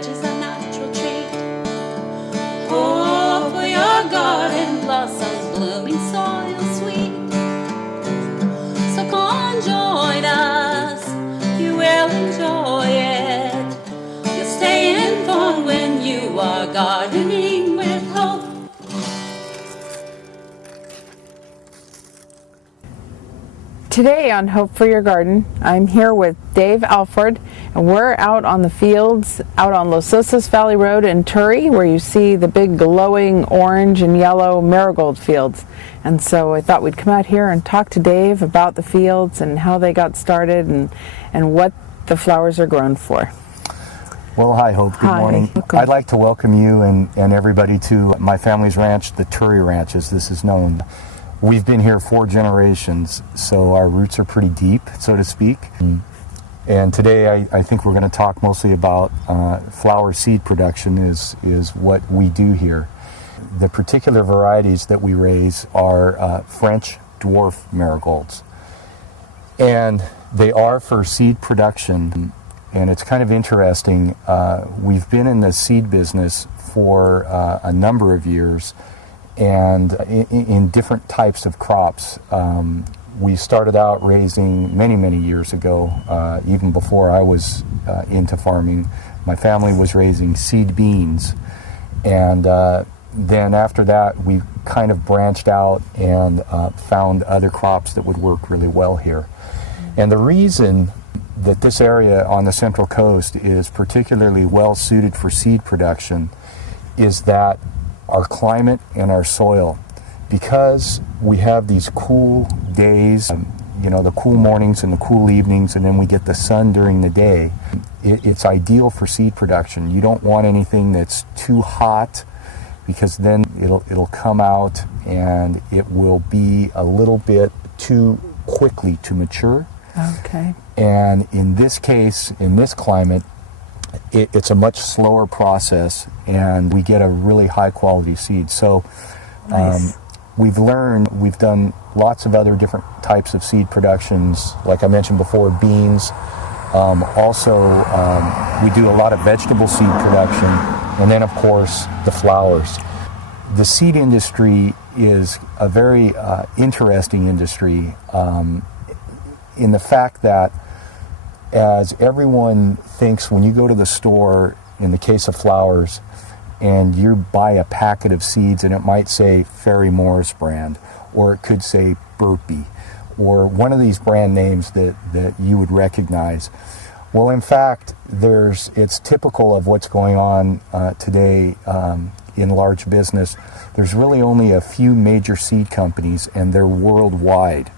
veg is a natural treat. Oh, for your garden blossoms, blooming soil sweet. So come join us, you will enjoy it. You'll stay informed when you are gardening with hope. Today on Hope for Your Garden, I'm here with Dave Alford, and we're out on the fields, out on Osos Valley Road in Turri, where you see the big glowing orange and yellow marigold fields. And so I thought we'd come out here and talk to Dave about the fields and how they got started and what the flowers are grown for. Well, hi, Hope. Good morning. Welcome. I'd like to welcome you and everybody to my family's ranch, the Turri Ranch, as this is known. We've been here 4 generations, so our roots are pretty deep, so to speak. And today I think we're going to talk mostly about flower seed production is what we do here. The particular varieties that we raise are French dwarf marigolds. And they are for seed production, and it's kind of interesting. We've been in the seed business for a number of years, and in different types of crops. We started out raising many years ago, even before I was into farming. My family was raising seed beans, and then after that we kind of branched out and found other crops that would work really well here. And the reason that this area on the Central Coast is particularly well suited for seed production is that our climate and our soil, because we have these cool days, the cool mornings and the cool evenings, and then we get the sun during the day, it's ideal for seed production. You don't want anything that's too hot, because then it'll come out and it will be a little bit too quickly to mature. Okay. And in this case, in this climate, it's a much slower process, and we get a really high quality seed. So Nice. we've done lots of other different types of seed productions, like I mentioned before, beans. Also, we do a lot of vegetable seed production, and then of course the flowers. The seed industry is a very interesting industry in the fact that, as everyone thinks, when you go to the store, in the case of flowers, and you buy a packet of seeds and it might say Ferry Morris brand, or it could say Burpee, or one of these brand names that you would recognize. Well, in fact, it's typical of what's going on today in large business. There's really only a few major seed companies, and they're worldwide.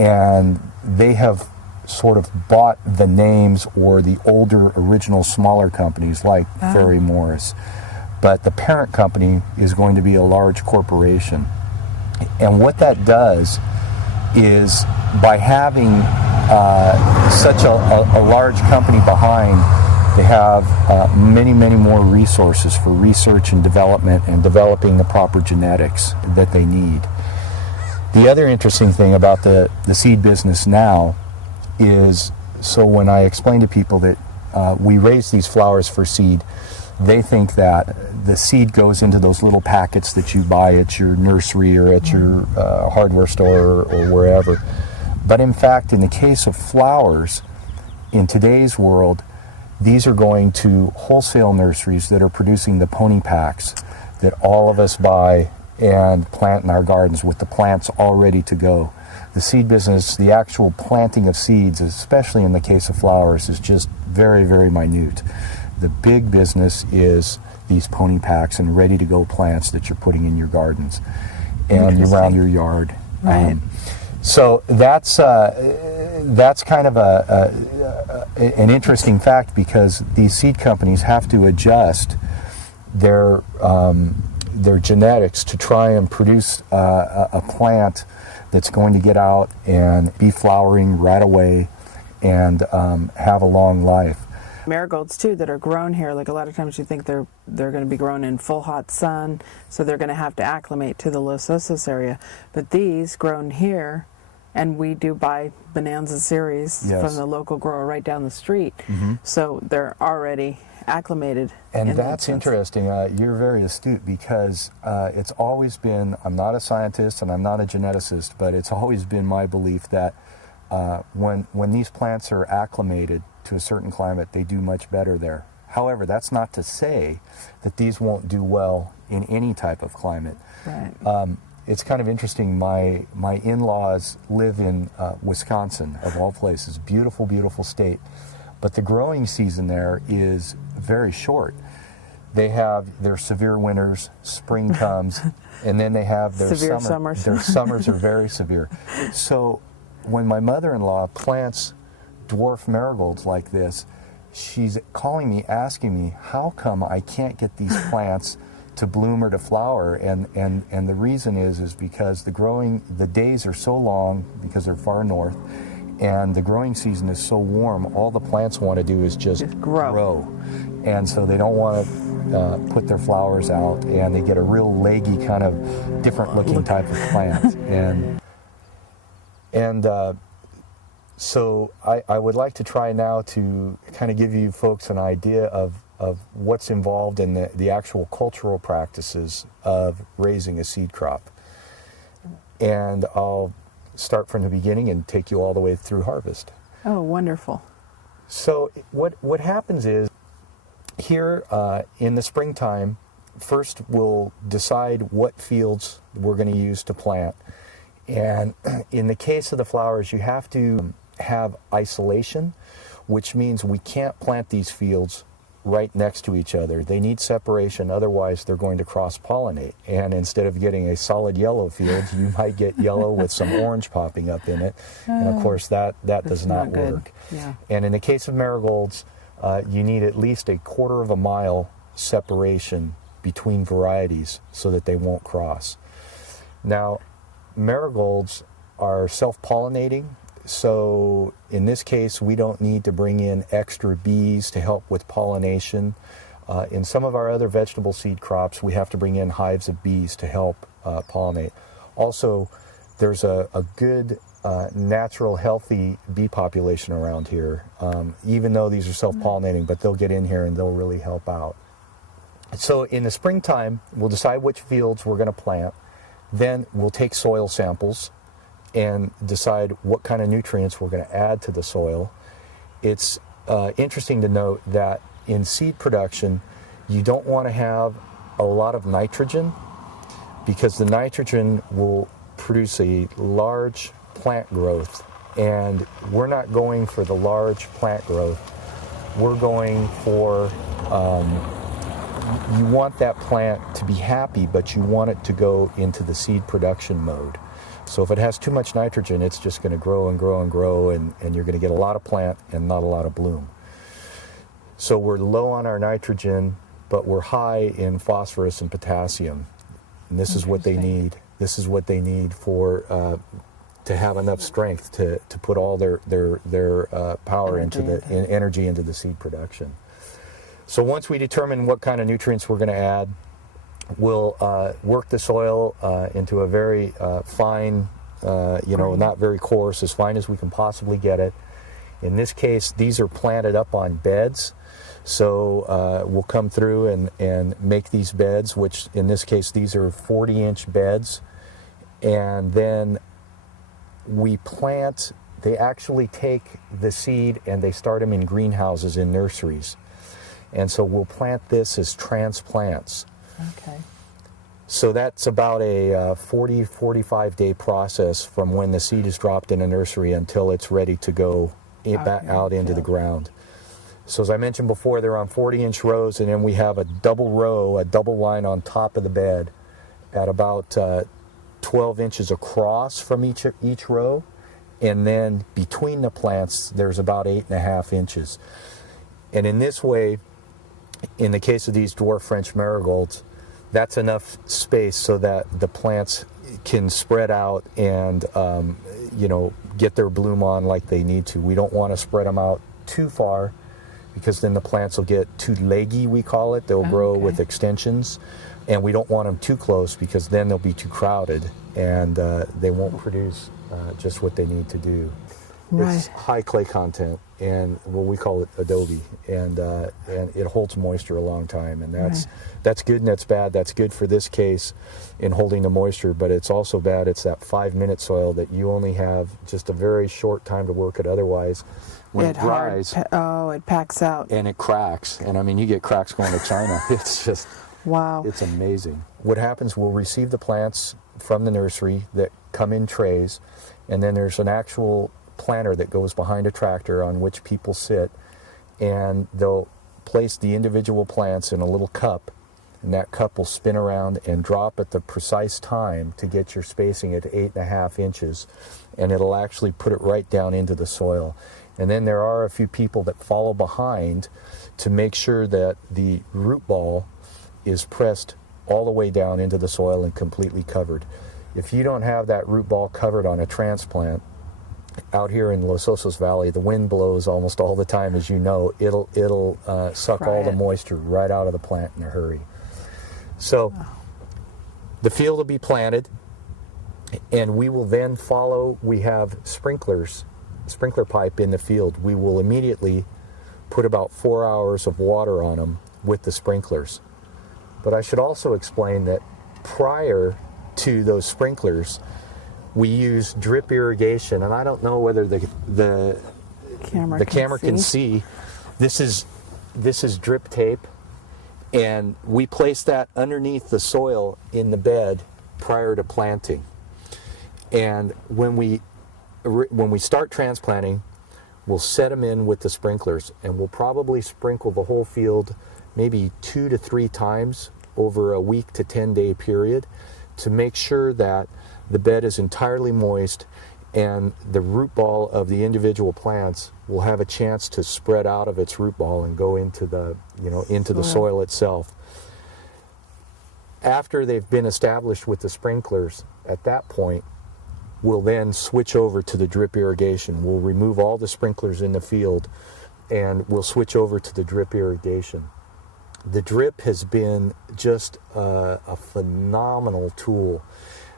And they have sort of bought the names or the older original smaller companies like Ferry Morris. But the parent company is going to be a large corporation. And what that does is, by having such a large company behind, they have many more resources for research and development and developing the proper genetics that they need. The other interesting thing about the seed business now is, so when I explain to people that we raise these flowers for seed, they think that the seed goes into those little packets that you buy at your nursery or at your hardware store or wherever. But in fact, in the case of flowers, in today's world, these are going to wholesale nurseries that are producing the pony packs that all of us buy and plant in our gardens with the plants all ready to go. The seed business, the actual planting of seeds, especially in the case of flowers, is just very minute. The big business is these pony packs and ready to go plants that you're putting in your gardens and around your yard. Right. So that's kind of an interesting fact, because these seed companies have to adjust their genetics to try and produce a plant that's going to get out and be flowering right away and have a long life. Marigolds too that are grown here, like a lot of times you think they're going to be grown in full hot sun, so they're going to have to acclimate to the Los Osos area. But these grown here And we do buy Bonanza series Yes. from the local grower right down the street. So they're already acclimated. And in that that's sense. interesting. You're very astute, because it's always been, I'm not a scientist and I'm not a geneticist, but it's always been my belief that when these plants are acclimated to a certain climate, they do much better there. However, that's not to say that these won't do well in any type of climate. Right. It's kind of interesting. My in-laws live in Wisconsin, of all places. Beautiful, beautiful state. But the growing season there is very short. They have their severe winters, spring comes, and then they have their Severe summers. Their summers are very severe. So when my mother-in-law plants dwarf marigolds like this, she's calling me, asking me, how come I can't get these plants to bloom or to flower? And the reason is because the days are so long, because they're far north, and the growing season is so warm. All the plants want to do is just grow. And so they don't want to put their flowers out, and they get a real leggy, kind of different looking type of plant. So I would like to try now to kind of give you folks an idea of what's involved in the actual cultural practices of raising a seed crop. And I'll start from the beginning and take you all the way through harvest. Oh, wonderful. So what happens is, here in the springtime, first we'll decide what fields we're going to use to plant. And in the case of the flowers, you have to have isolation, which means we can't plant these fields right next to each other. They need separation, otherwise they're going to cross-pollinate. And instead of getting a solid yellow field, you might get yellow with some orange popping up in it. And of course that does not work. Yeah. And in the case of marigolds, you need at least a 1/4 of a mile separation between varieties so that they won't cross. Now, marigolds are self-pollinating, so in this case we don't need to bring in extra bees to help with pollination. In some of our other vegetable seed crops, we have to bring in hives of bees to help pollinate. Also, there's a good natural healthy bee population around here, even though these are self-pollinating, but they'll get in here and they'll really help out. So in the springtime, we'll decide which fields we're going to plant. Then we'll take soil samples and decide what kind of nutrients we're going to add to the soil. It's interesting to note that in seed production, you don't want to have a lot of nitrogen, because the nitrogen will produce a large plant growth, and we're not going for the large plant growth. We're going for you want that plant to be happy, but you want it to go into the seed production mode. So if it has too much nitrogen, it's just going to grow and grow and grow, and you're going to get a lot of plant and not a lot of bloom. So we're low on our nitrogen, but we're high in phosphorus and potassium. And this is what they need. This is what they need for to have enough strength to put all their power energy into the seed production. So once we determine what kind of nutrients we're going to add, we'll work the soil into a very fine, not very coarse, as fine as we can possibly get it. In this case, these are planted up on beds. So we'll come through and make these beds, which in this case, these are 40-inch beds. And then we plant, they actually take the seed and they start them in greenhouses in nurseries. And so we'll plant this as transplants. Okay. So that's about a 45 day process from when the seed is dropped in a nursery until it's ready to go out into the ground. So as I mentioned before, they're on 40-inch rows, and then we have a double line on top of the bed at about 12 inches across from each row. And then between the plants, there's about 8.5 inches. And in this way, in the case of these dwarf French marigolds, that's enough space so that the plants can spread out and get their bloom on like they need to. We don't want to spread them out too far, because then the plants will get too leggy, we call it. They'll grow with extensions, and we don't want them too close, because then they'll be too crowded and they won't produce just what they need to do. Right. It's high clay content, and we call it adobe, and it holds moisture a long time, and that's good and that's bad. That's good for this case in holding the moisture, but it's also bad. It's that 5-minute soil that you only have just a very short time to work it. Otherwise, when it dries, it packs out and it cracks. And I mean, you get cracks going to China. It's just wow. It's amazing. What happens? We'll receive the plants from the nursery that come in trays, and then there's an actual planter that goes behind a tractor on which people sit, and they'll place the individual plants in a little cup, and that cup will spin around and drop at the precise time to get your spacing at 8.5 inches, and it'll actually put it right down into the soil. And then there are a few people that follow behind to make sure that the root ball is pressed all the way down into the soil and completely covered. If you don't have that root ball covered on a transplant, out here in Los Osos Valley, the wind blows almost all the time, as you know. It'll suck all the moisture right out of the plant in a hurry. So the field will be planted, and we will then follow. We have sprinkler pipe in the field. We will immediately put about 4 hours of water on them with the sprinklers. But I should also explain that prior to those sprinklers, we use drip irrigation, and I don't know whether the camera can see. This is drip tape, and we place that underneath the soil in the bed prior to planting. And when we start transplanting, we'll set them in with the sprinklers, and we'll probably sprinkle the whole field maybe 2 to 3 times over a week to 10-day period to make sure that the bed is entirely moist and the root ball of the individual plants will have a chance to spread out of its root ball and go into the the soil itself. After they've been established with the sprinklers, at that point, we'll then switch over to the drip irrigation. We'll remove all the sprinklers in the field and we'll switch over to the drip irrigation. The drip has been just a phenomenal tool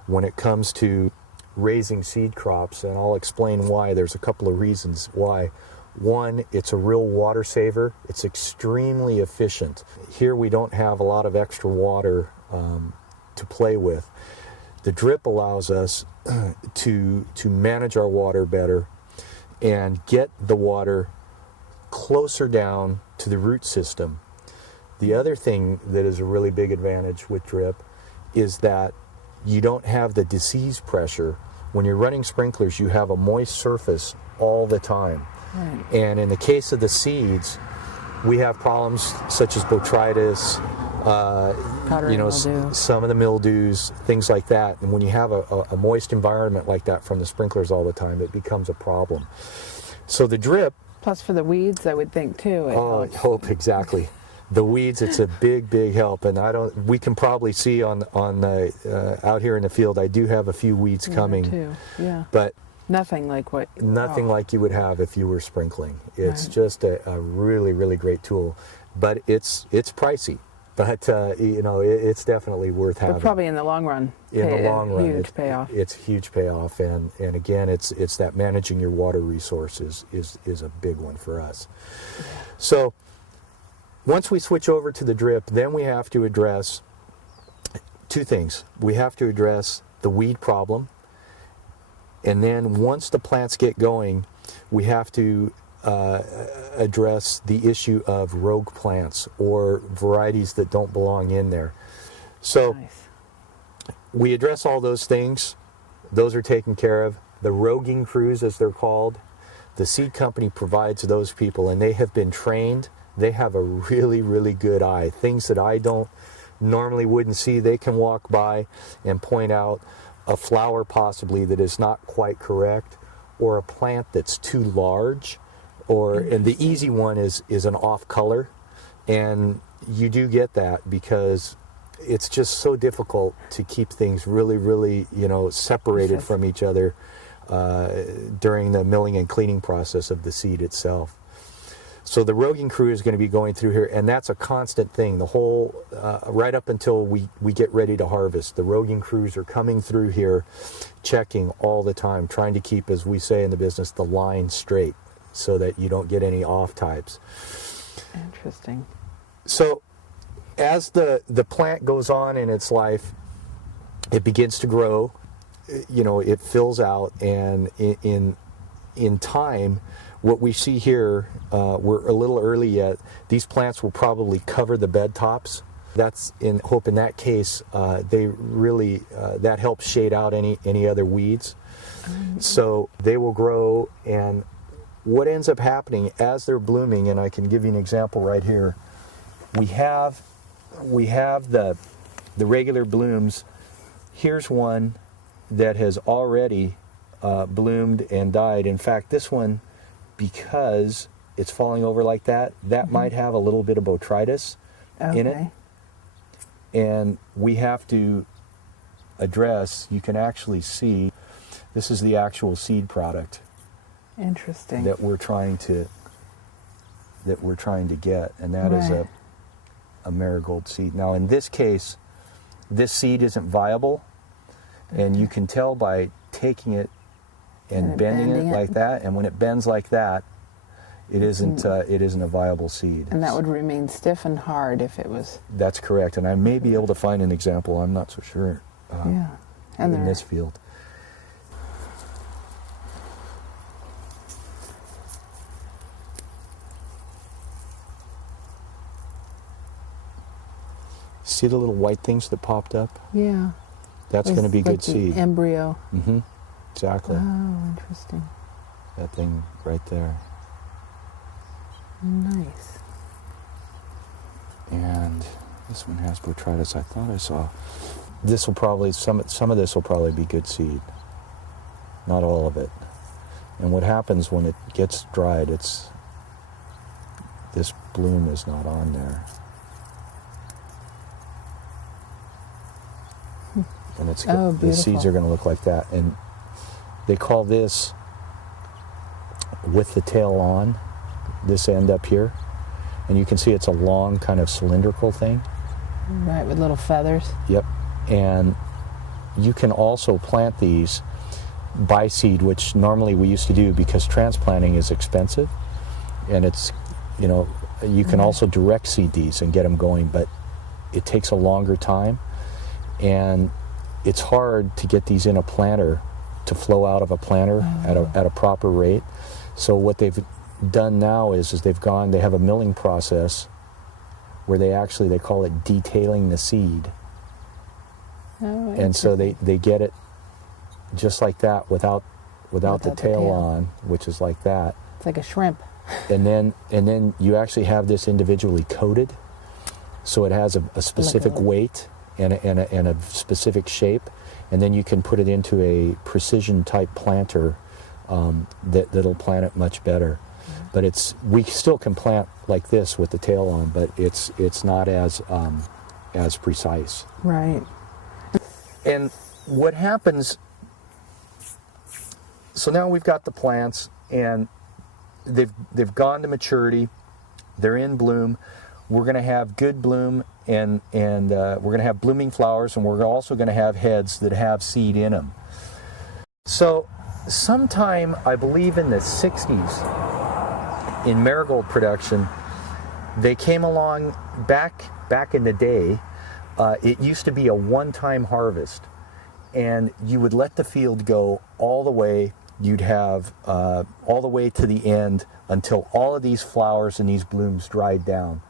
when it comes to raising seed crops, and I'll explain why. There's a couple of reasons why. One, it's a real water saver. It's extremely efficient. Here we don't have a lot of extra water to play with. The drip allows us to manage our water better and get the water closer down to the root system. The other thing that is a really big advantage with drip is that you don't have the disease pressure. When you're running sprinklers, you have a moist surface all the time. Right. And in the case of the seeds, we have problems such as botrytis, mildew. Some of the mildews, things like that. And when you have a moist environment like that from the sprinklers all the time, it becomes a problem. So the drip... Plus for the weeds, I would think, too. Exactly. The weeds, it's a big, big help, and we can probably see on out here in the field. I do have a few weeds coming, too. Yeah. But nothing like like you would have if you were sprinkling. It's just a really, really great tool, but it's pricey. But it's definitely worth having. But probably in the long run. Huge payoff. It's huge payoff, and again, it's that managing your water resources is a big one for us. Yeah. So. Once we switch over to the drip, then we have to address 2 things. We have to address the weed problem, and then once the plants get going, we have to address the issue of rogue plants or varieties that don't belong in there. So we address all those things. Those are taken care of. The roguing crews, as they're called, the seed company provides those people, and they have been trained. They have a really, really good eye. Things that I normally wouldn't see, they can walk by and point out a flower possibly that is not quite correct, or a plant that's too large, and the easy one is an off color, and you do get that because it's just so difficult to keep things really, really, separated from each other during the milling and cleaning process of the seed itself. So the roguing crew is going to be going through here, and that's a constant thing. The whole, right up until we get ready to harvest, the roguing crews are coming through here, checking all the time, trying to keep, as we say in the business, the line straight so that you don't get any off types. Interesting. So as the plant goes on in its life, it begins to grow, it fills out, and in time, what we see here, we're a little early yet, these plants will probably cover the bed tops. That's in hope in that case, they really, that helps shade out any other weeds. So they will grow, and what ends up happening as they're blooming, and I can give you an example right here, we have the regular blooms. Here's one that has already bloomed and died. In fact, this one, because it's falling over like that, might have a little bit of botrytis in it. And we have to address, you can actually see, this is the actual seed product. Interesting. That we're trying to get, and that is a marigold seed. Now in this case, this seed isn't viable, and you can tell by taking it and bending it like that, and when it bends like that, it isn't a viable seed. And that would remain stiff and hard if it was. That's correct, and I may be able to find an example. I'm not so sure. In this field. See the little white things that popped up? Yeah. That's going to be good seed. Embryo. Mm-hmm. Exactly. Oh, interesting. That thing right there. Nice. And this one has botrytis. I thought I saw. This will probably, some of this will probably be good seed. Not all of it. And what happens when it gets dried, this bloom is not on there. And the seeds are going to look like that. And they call this, with the tail on, this end up here. And you can see it's a long kind of cylindrical thing. Right, with little feathers. Yep. And you can also plant these by seed, which normally we used to do because transplanting is expensive. And it's, you can also direct seed these and get them going, but it takes a longer time. And it's hard to get these in a planter, to flow out of a planter at a proper rate. So what they've done now is they have a milling process where they call it detailing the seed. Oh, and so they get it just like that without the tail on, which is like that. It's like a shrimp. And then you actually have this individually coated, so it has a specific weight and a specific shape, and then you can put it into a precision type planter that'll plant it much better. But we still can plant like this with the tail on, but it's not as precise. Right. And what happens? So now we've got the plants, and they've gone to maturity. They're in bloom. We're going to have good bloom, and we're going to have blooming flowers, and we're also going to have heads that have seed in them. So sometime, I believe in the 60s, in marigold production, they came along back in the day. It used to be a one-time harvest, and you would let the field go all the way. You'd have all the way to the end until all of these flowers and these blooms dried down.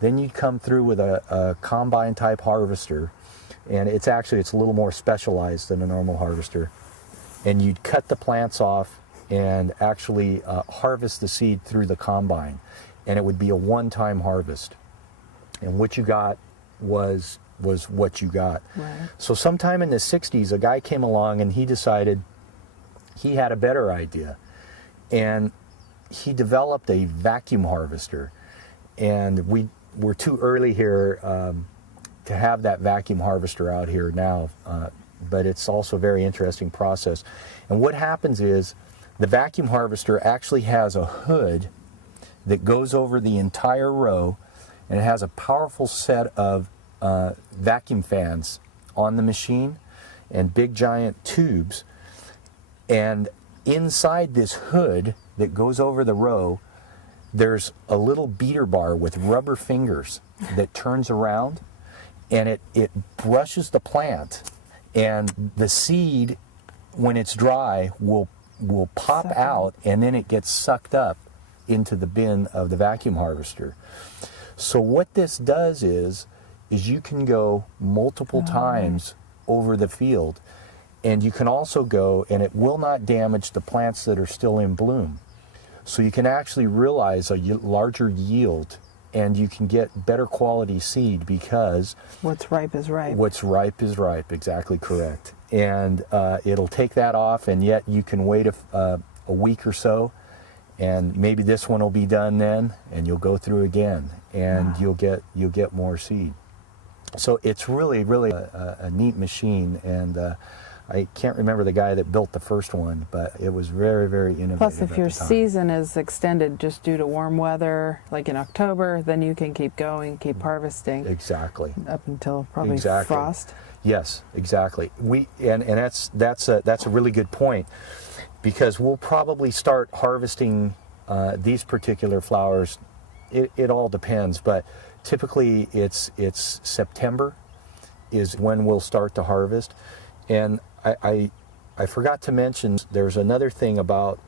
Then you'd come through with a combine type harvester, and it's a little more specialized than a normal harvester. And you'd cut the plants off and actually harvest the seed through the combine, and it would be a one-time harvest. And what you got was what you got. Right. So sometime in the 60s, a guy came along and he decided he had a better idea, and he developed a vacuum harvester. And we're too early here to have that vacuum harvester out here now, but it's also a very interesting process. And what happens is the vacuum harvester actually has a hood that goes over the entire row, and it has a powerful set of vacuum fans on the machine and big giant tubes. And inside this hood that goes over the row, there's a little beater bar with rubber fingers that turns around, and it brushes the plant, and the seed, when it's dry, will pop out, and then it gets sucked up into the bin of the vacuum harvester. So what this does is you can go multiple times over the field, and you can also go, and it will not damage the plants that are still in bloom. So you can actually realize a larger yield, and you can get better quality seed because what's ripe is ripe. What's ripe is ripe, exactly correct. And it'll take that off, and yet you can wait a week or so, and maybe this one will be done then, and you'll go through again, and you'll get more seed. So it's really a neat machine, and I can't remember the guy that built the first one, but it was very innovative. Plus, if your season is extended just due to warm weather, like in October, then you can keep going, keep harvesting. Exactly. Up until probably frost. Yes, exactly. And that's a really good point, because we'll probably start harvesting these particular flowers. It all depends, but typically it's September is when we'll start to harvest. And I forgot to mention, there's another thing about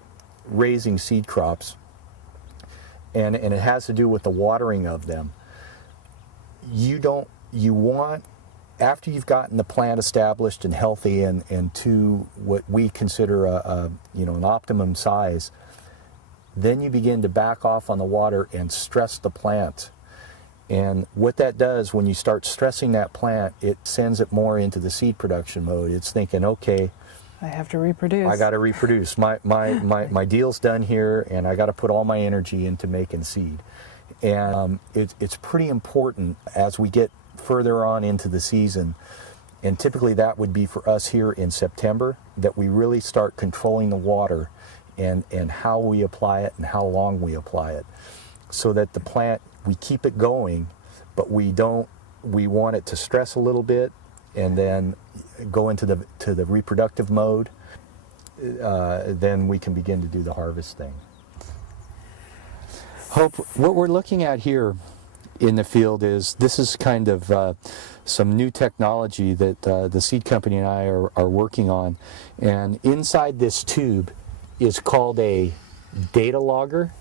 raising seed crops, and it has to do with the watering of them. You want, after you've gotten the plant established and healthy and to what we consider an optimum size, then you begin to back off on the water and stress the plant. And what that does, when you start stressing that plant, it sends it more into the seed production mode. It's thinking, okay, I have to reproduce. I got to reproduce. My deal's done here, and I got to put all my energy into making seed. And it's pretty important as we get further on into the season, and typically that would be for us here in September, that we really start controlling the water and how we apply it and how long we apply it, so that the plant, we keep it going, but we want it to stress a little bit and then go into the reproductive mode. Then we can begin to do the harvest thing. Hope, what we're looking at here in the field is kind of some new technology that the seed company and I are working on. And inside this tube is called a data logger.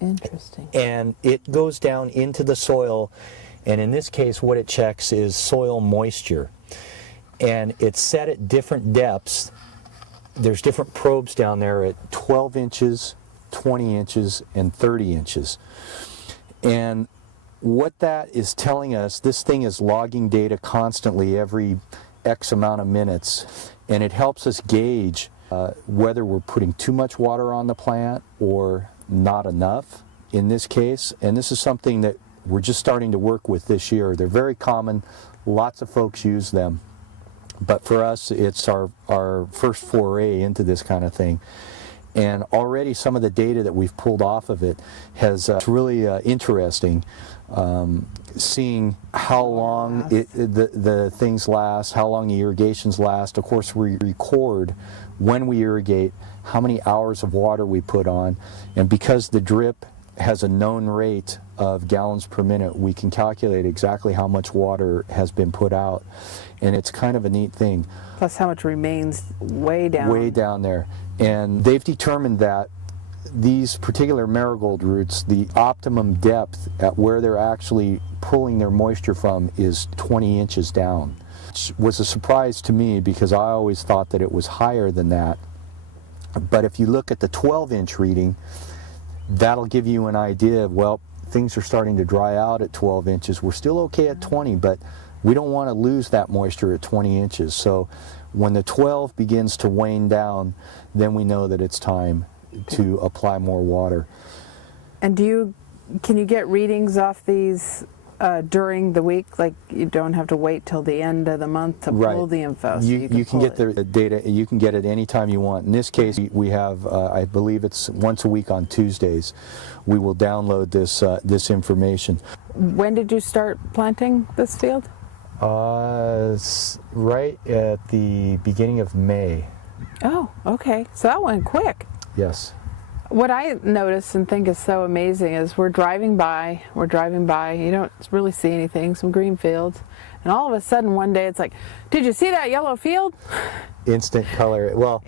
Interesting. And it goes down into the soil, and in this case what it checks is soil moisture. And it's set at different depths. There's different probes down there at 12 inches, 20 inches, and 30 inches. And what that is telling us, this thing is logging data constantly every X amount of minutes, and it helps us gauge whether we're putting too much water on the plant or not enough in this case. And this is something that we're just starting to work with this year. They're very common, lots of folks use them, but for us it's our first foray into this kind of thing. And already some of the data that we've pulled off of it has really interesting, seeing how long the things last, how long the irrigations last. Of course, we record when we irrigate, how many hours of water we put on, and because the drip has a known rate of gallons per minute, we can calculate exactly how much water has been put out, and it's kind of a neat thing. Plus how much remains way down there. And they've determined that these particular marigold roots, the optimum depth at where they're actually pulling their moisture from is 20 inches down, which was a surprise to me because I always thought that it was higher than that. But if you look at the 12-inch reading, that'll give you an idea of, well, things are starting to dry out at 12 inches. We're still okay at 20, but we don't want to lose that moisture at 20 inches. So when the 12 begins to wane down, then we know that it's time to apply more water. And can you get readings off these during the week? Like you don't have to wait till the end of the month to pull the info. So you can get the data. You can get it anytime you want. In this case, we have, I believe it's once a week on Tuesdays. We will download this information. When did you start planting this field? Right at the beginning of May. Oh, okay. So that went quick. Yes. What I notice and think is so amazing is we're driving by, you don't really see anything, some green fields, and all of a sudden one day it's like, did you see that yellow field? Instant color. Well,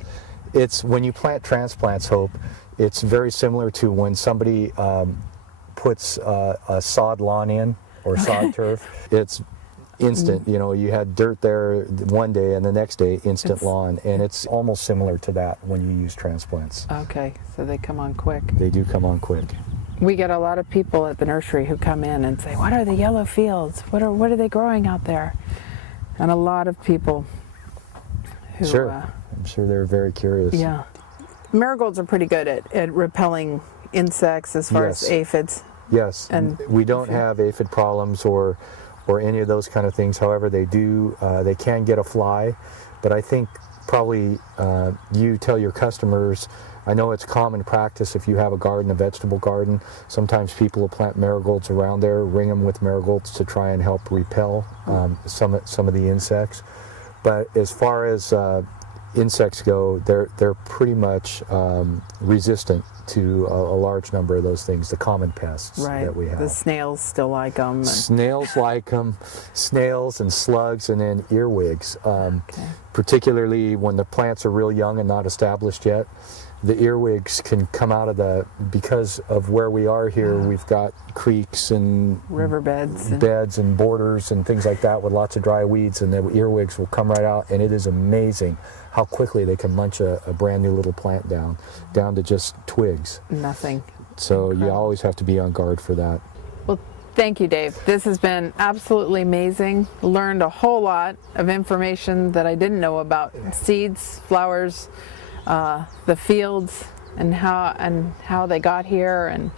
it's when you plant transplants, Hope, it's very similar to when somebody puts a sod lawn in or sod turf. It's instant. You know, you had dirt there one day and the next day instant lawn, and it's almost similar to that when you use transplants. Okay, so they come on quick. They do come on quick. We get a lot of people at the nursery who come in and say, what are the yellow fields? What are they growing out there? And a lot of people who... Sure, I'm sure they're very curious. Yeah. Marigolds are pretty good at repelling insects as far as aphids. Yes, and we don't have aphid problems or any of those kind of things. However, they can get a fly, but I think probably you tell your customers, I know it's common practice if you have a garden, a vegetable garden, sometimes people will plant marigolds around there, ring them with marigolds to try and help repel some of the insects. But as far as insects go, they're pretty much resistant to a large number of those things, the common pests that we have. The snails still like them. Snails like them, snails and slugs, and then earwigs. Particularly when the plants are real young and not established yet, the earwigs can come out of because of where we are here, we've got creeks and riverbeds, beds and borders and things like that with lots of dry weeds, and the earwigs will come right out, and it is amazing how quickly they can munch a brand new little plant down to just twigs. Nothing. So incredible. You always have to be on guard for that. Well, thank you, Dave. This has been absolutely amazing. Learned a whole lot of information that I didn't know about seeds, flowers, the fields, and how they got here, and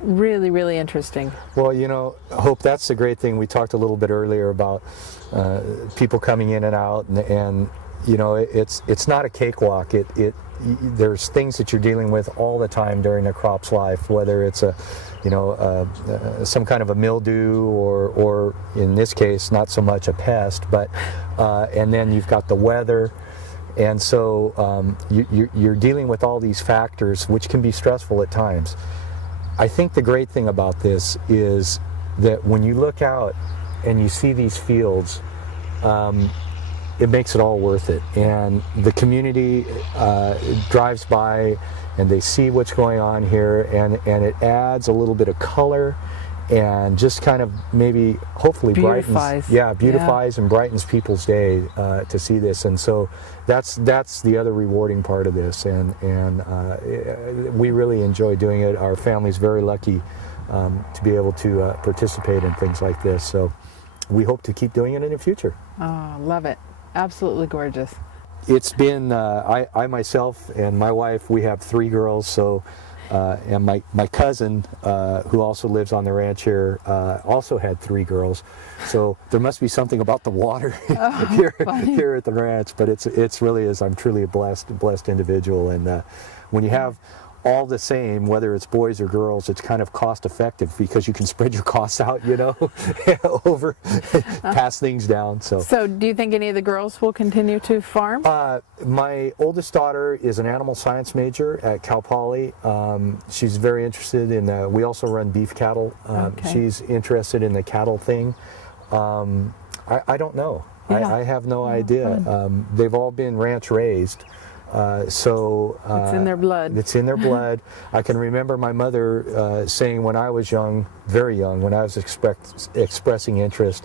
really interesting. Well, you know, Hope, that's the great thing. We talked a little bit earlier about people coming in and out, and you know, it's not a cakewalk. There's things that you're dealing with all the time during a crop's life, whether it's some kind of a mildew or in this case not so much a pest, but and then you've got the weather. And so you're dealing with all these factors, which can be stressful at times. I think the great thing about this is that when you look out and you see these fields, it makes it all worth it. And the community drives by and they see what's going on here, and it adds a little bit of color and just kind of maybe hopefully beautifies and brightens people's day to see this. And so that's the other rewarding part of this, and we really enjoy doing it. Our family's very lucky to be able to participate in things like this, so we hope to keep doing it in the future. Oh, love it. Absolutely gorgeous. It's been I myself and my wife, we have 3 girls, so and my cousin, who also lives on the ranch here, also had 3 girls. So there must be something about the water here at the ranch. But it's really is. I'm truly a blessed individual. And when you have all the same, whether it's boys or girls, it's kind of cost effective because you can spread your costs out, you know, over, pass things down. So do you think any of the girls will continue to farm? My oldest daughter is an animal science major at Cal Poly. She's very interested in, we also run beef cattle. She's interested in the cattle thing. I don't know. I have no idea. They've all been ranch raised. So it's in their blood. It's in their blood. I can remember my mother saying when I was young, very young, when I was expressing interest,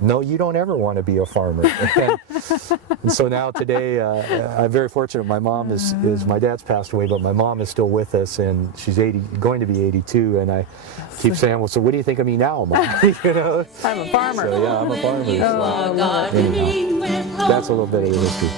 no, you don't ever want to be a farmer. And so now today, I'm very fortunate. My mom is my dad's passed away, but my mom is still with us, and she's going to be 82. And I keep saying, well, so what do you think of me now, Mom? You know, I'm a farmer. So, yeah, I'm a farmer. Anyhow, that's a little bit of the history.